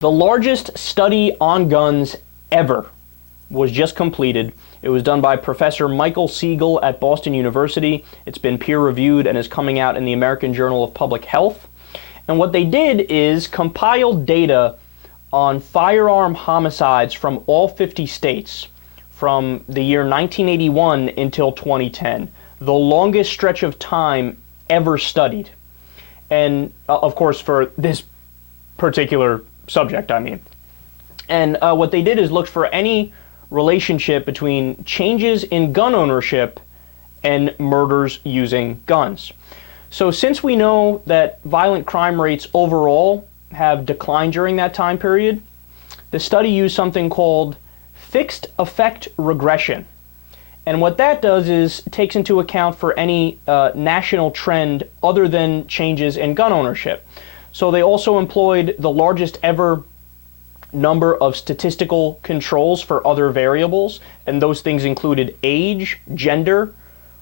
The largest study on guns ever was just completed. It was done by Professor Michael Siegel at Boston University. It's been peer-reviewed and is coming out in the American Journal of Public Health. And what they did is compile data on firearm homicides from all 50 states from the year 1981 until 2010, the longest stretch of time ever studied. And of course, for this particular subject, I mean. And what they did is look for any relationship between changes in gun ownership and murders using guns. So since we know that violent crime rates overall have declined during that time period, the study used something called fixed effect regression. And what that does is takes into account for any national trend other than changes in gun ownership. So they also employed the largest ever number of statistical controls for other variables, and those things included age, gender,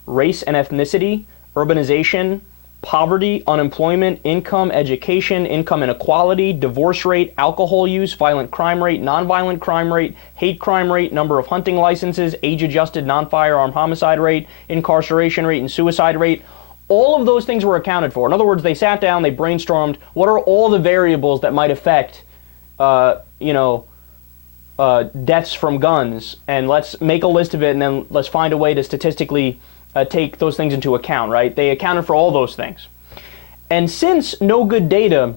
race and ethnicity, urbanization, poverty, unemployment, income, education, income inequality, divorce rate, alcohol use, violent crime rate, nonviolent crime rate, hate crime rate, number of hunting licenses, age-adjusted non-firearm homicide rate, incarceration rate, and suicide rate. All of those things were accounted for. In other words, they sat down, they brainstormed, what are all the variables that might affect, deaths from guns, and let's make a list of it, and then let's find a way to statistically take those things into account, right? They accounted for all those things. And since no good data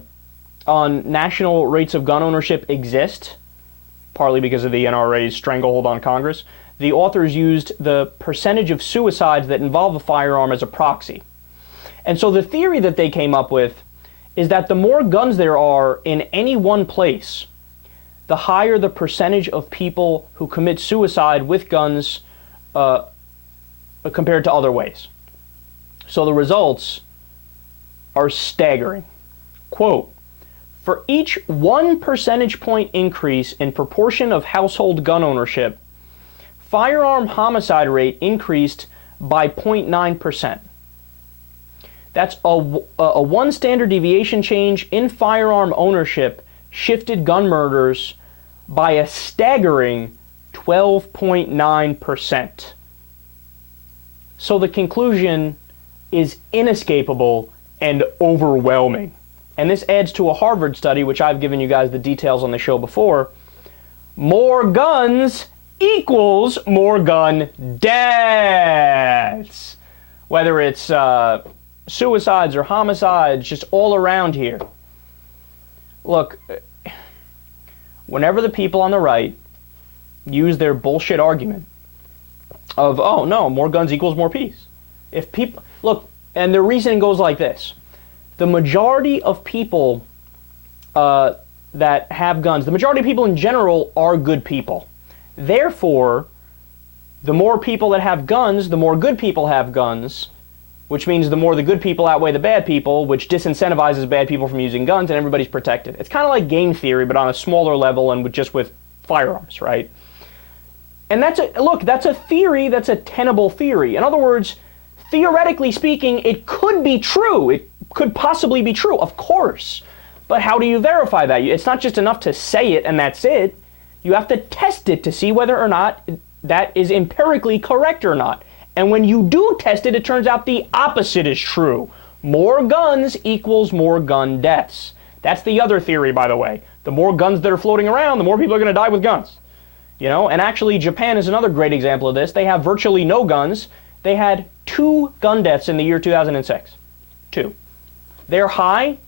on national rates of gun ownership exist, partly because of the NRA's stranglehold on Congress, the authors used the percentage of suicides that involve a firearm as a proxy. And so the theory that they came up with is that the more guns there are in any one place, the higher the percentage of people who commit suicide with guns compared to other ways. So the results are staggering. Quote, for each 1 percentage point increase in proportion of household gun ownership, firearm homicide rate increased by 0.9%. That's a 1 standard deviation change in firearm ownership shifted gun murders by a staggering 12.9%. So the conclusion is inescapable and overwhelming. And this adds to a Harvard study, which I've given you guys the details on the show before. More guns equals more gun deaths. Whether it's suicides or homicides, just all around here. Look, whenever the people on the right use their bullshit argument of, oh no, more guns equals more peace. If people, look, and the reasoning goes like this. The majority of people that have guns, the majority of people in general are good people. Therefore, the more people that have guns, the more good people have guns, which means the more the good people outweigh the bad people, which disincentivizes bad people from using guns, and everybody's protected. It's kind of like game theory, but on a smaller level and just with firearms, right? And that's a theory, that's a tenable theory. In other words, theoretically speaking, it could be true. It could possibly be true, of course. But how do you verify that? It's not just enough to say it and that's it. You have to test it to see whether or not that is empirically correct or not. And when you do test it, it turns out the opposite is true. More guns equals more gun deaths. That's the other theory, by the way. The more guns that are floating around, the more people are going to die with guns. You know, and actually Japan is another great example of this. They have virtually no guns. They had 2 gun deaths in the year 2006. 2. Their high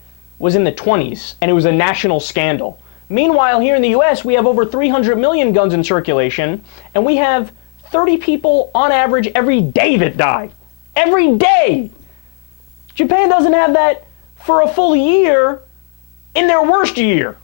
was in the 20s, and it was a national scandal. Meanwhile, here in the US, we have over 300 million guns in circulation, and we have 30 people on average every day that die. Every day! Japan doesn't have that for a full year in their worst year.